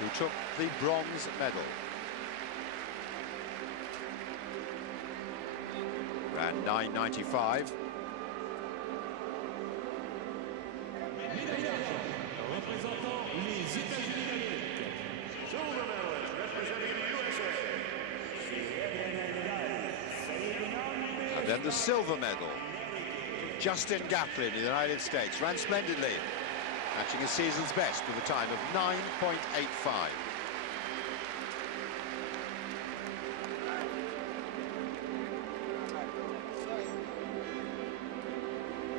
who took the bronze medal. Ran 9:95. And then the silver medal, Justin Gatlin in the United States, ran splendidly, matching his season's best with a time of 9.85.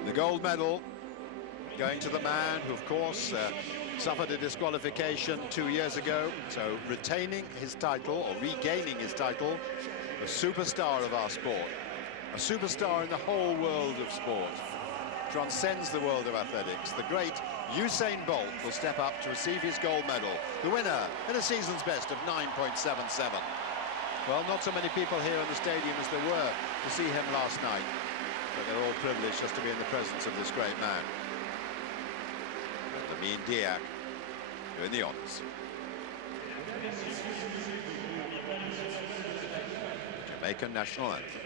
The gold medal going to the man who, of course, suffered a disqualification 2 years ago, so retaining his title, or regaining his title, a superstar of our sport, a superstar in the whole world of sport, transcends the world of athletics. The great Usain Bolt will step up to receive his gold medal, the winner in a season's best of 9.77. Well, not so many people here in the stadium as there were to see him last night, but they're all privileged just to be in the presence of this great man. And Amin Diak doing the honours. Jamaican national anthem.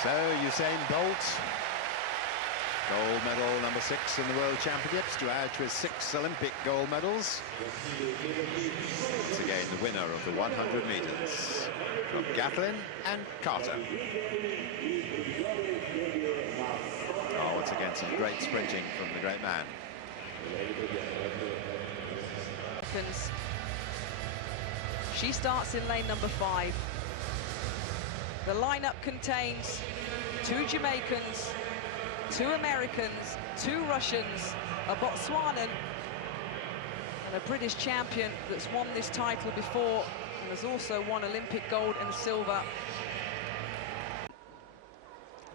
So, Usain Bolt, gold medal number 6 in the World Championships, to add to his 6 Olympic gold medals. Once again, the winner of the 100 metres from Gatlin and Carter. Oh, once again, some great sprinting from the great man. She starts in lane number 5. The lineup contains 2 Jamaicans, 2 Americans, 2 Russians, a Botswanan, and a British champion that's won this title before and has also won Olympic gold and silver.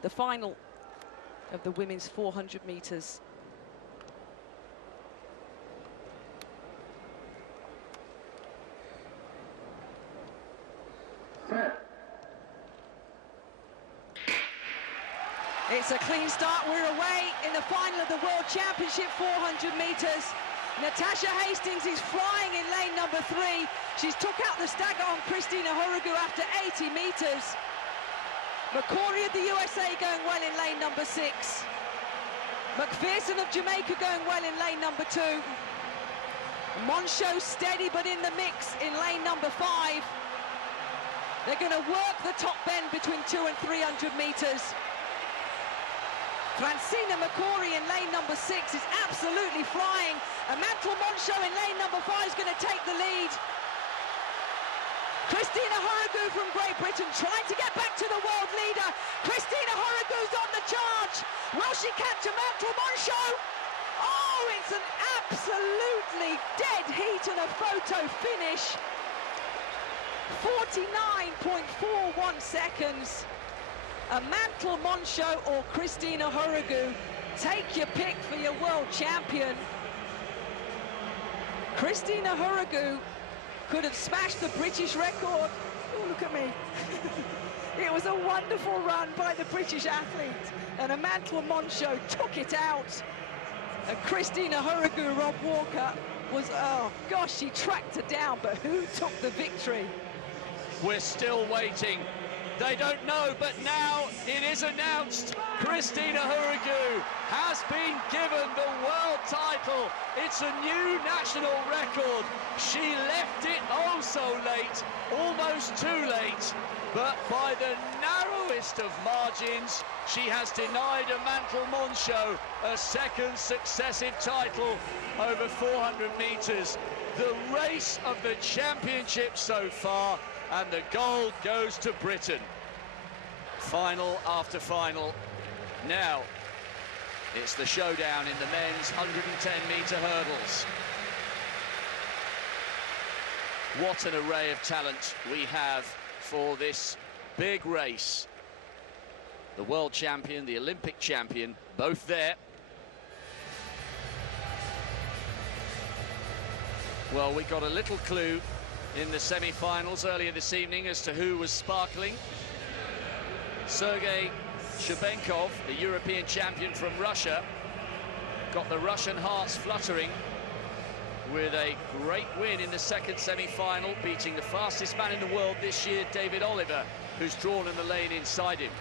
The final of the women's 400 metres. It's a clean start. We're away in the final of the World Championship 400 metres. Natasha Hastings is flying in lane number 3. She's took out the stagger on Christina Ohuruogu after 80 metres. McCory of the USA going well in lane number 6. McPherson of Jamaica going well in lane number 2. Moncho steady but in the mix in lane number 5. They're going to work the top bend between 200 and 300 metres. Francina McCory in lane number 6 is absolutely flying. Amantle Moncho in lane number 5 is going to take the lead. Christina Ohuruogu from Great Britain trying to get back to the world leader. Christina Ohuruogu's on the charge. Will she catch Amantle Moncho? Oh, it's an absolutely dead heat and a photo finish. 49.41 seconds. Amantle Moncho or Christina Ohuruogu, take your pick for your world champion. Christina Ohuruogu could have smashed the British record. Oh, look at me. It was a wonderful run by the British athlete, and Amantle Moncho took it out. And Christina Ohuruogu, Rob Walker, was, oh gosh, she tracked her down, but who took the victory? We're still waiting They don't know, but now it is announced. Christina Ohuruogu has been given the world title. It's a new national record. She left it oh so late, almost too late. But by the narrowest of margins, she has denied Amantal Moncho a second successive title over 400 metres. The race of the championship so far, and the gold goes to Britain. Final after final. Now, it's the showdown in the men's 110-metre hurdles. What an array of talent we have for this big race. The world champion, the Olympic champion, both there. Well, we got a little clue in the semi-finals earlier this evening as to who was sparkling. Sergei Shabenkov, the European champion from Russia, got the Russian hearts fluttering with a great win in the second semi-final, beating the fastest man in the world this year, David Oliver, who's drawn in the lane inside him.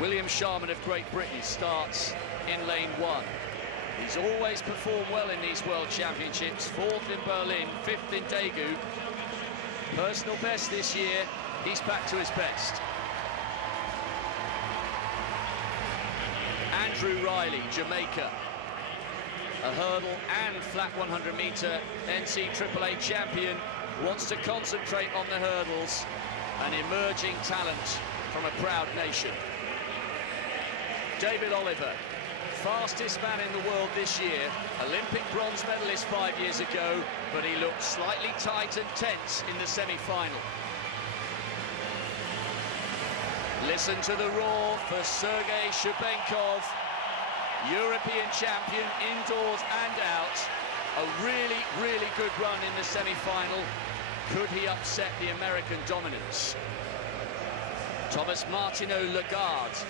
William Sharman of Great Britain starts in lane 1. He's always performed well in these World Championships, 4th in Berlin, 5th in Daegu. Personal best this year, he's back to his best. Andrew Riley, Jamaica, a hurdle and flat 100-metre NCAA champion, wants to concentrate on the hurdles, an emerging talent from a proud nation. David Oliver, fastest man in the world this year, Olympic bronze medalist 5 years ago, but he looked slightly tight and tense in the semi-final. Listen to the roar for Sergei Shabenkov, European champion indoors and out. A really, really good run in the semi-final. Could he upset the American dominance? Thomas Martineau Lagarde,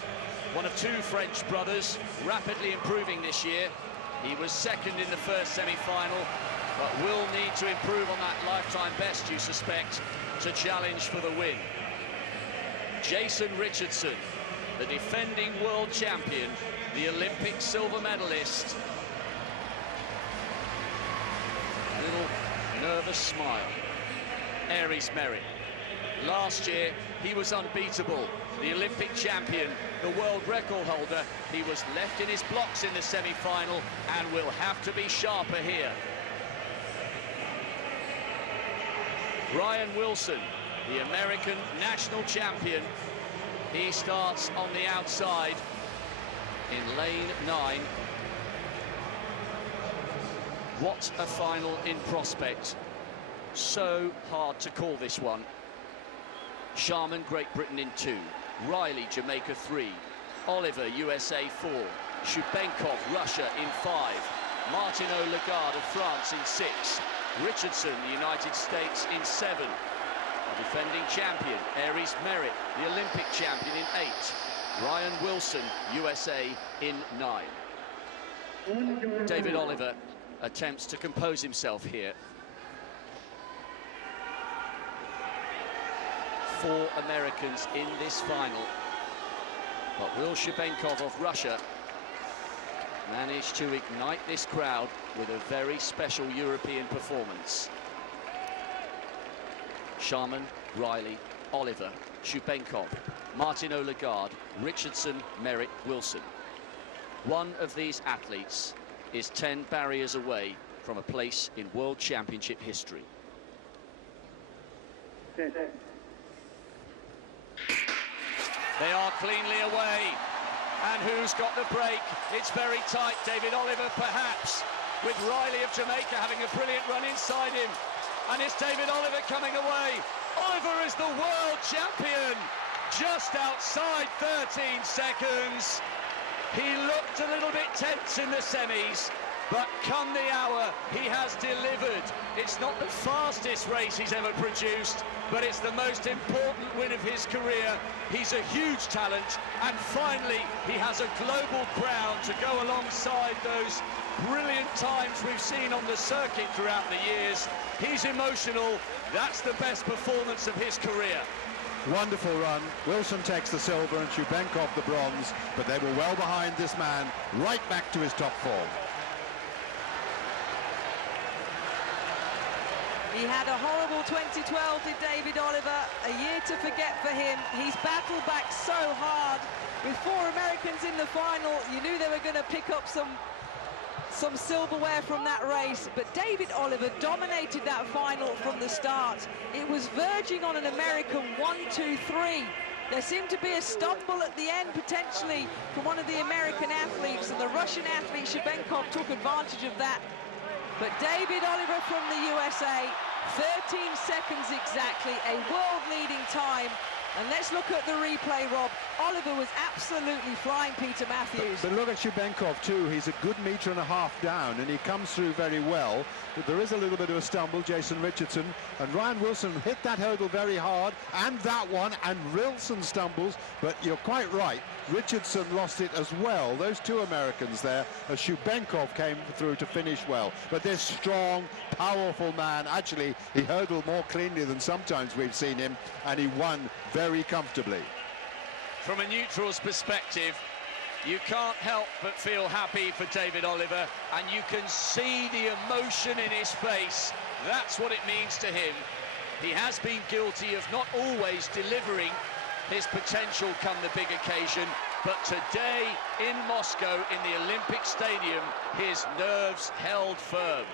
one of 2 French brothers, rapidly improving this year. He was second in the first semi-final, but will need to improve on that lifetime best, you suspect, to challenge for the win. Jason Richardson, the defending world champion, the Olympic silver medalist. A little nervous smile. Aries Merritt. Last year, he was unbeatable. The Olympic champion, the world record holder. He was left in his blocks in the semi-final and will have to be sharper here. Brian Wilson, the American national champion. He starts on the outside in lane 9. What a final in prospect. So hard to call this one. Sharman, Great Britain in 2. Riley, Jamaica 3. Oliver, USA 4. Shabenkov, Russia in 5. Martineau Lagarde of France in 6. Richardson, the United States in 7. The defending champion, Aries Merritt, the Olympic champion in 8. Brian Wilson, USA in 9. David Oliver attempts to compose himself here. 4 Americans in this final. But will Shabenkov of Russia manage to ignite this crowd with a very special European performance? Sharman, Riley, Oliver, Shabenkov, Martineau Lagarde, Richardson, Merritt, Wilson. One of these athletes is 10 barriers away from a place in World Championship history. They are cleanly away. And who's got the break? It's very tight. David Oliver, perhaps, with Riley of Jamaica having a brilliant run inside him. And it's David Oliver coming away. Oliver is the world champion, just outside 13 seconds. He looked a little bit tense in the semis, but come the hour, he has delivered. It's not the fastest race he's ever produced, but it's the most important win of his career. He's a huge talent, and finally he has a global crown to go alongside those brilliant times we've seen on the circuit throughout the years. He's emotional. That's the best performance of his career. Wonderful run. Wilson takes the silver and Shubenkov the bronze, but they were well behind this man, right back to his top form. He had a horrible 2012, did David Oliver. A year to forget for him. He's battled back so hard. With 4 Americans in the final, you knew they were going to pick up some silverware from that race, but David Oliver dominated that final from the start. It was verging on an American 1-2-3. There seemed to be a stumble at the end, potentially, from one of the American athletes, and the Russian athlete Shubenkov took advantage of that. But David Oliver from the USA, 13 seconds exactly, a world-leading time. And let's look at the replay, Rob. Oliver was absolutely flying Peter Matthews. But look at Shubenkov too. He's a good metre and a half down, and he comes through very well. But there is a little bit of a stumble, Jason Richardson. And Ryan Wilson hit that hurdle very hard, and that one, and Wilson stumbles. But you're quite right, Richardson lost it as well. Those 2 Americans there, as Shubenkov came through to finish well. But this strong, powerful man, actually, he hurdled more cleanly than sometimes we've seen him, and he won very comfortably. From a neutral's perspective, you can't help but feel happy for David Oliver, and you can see the emotion in his face. That's what it means to him. He has been guilty of not always delivering his potential come the big occasion, but today in Moscow in the Olympic Stadium, his nerves held firm.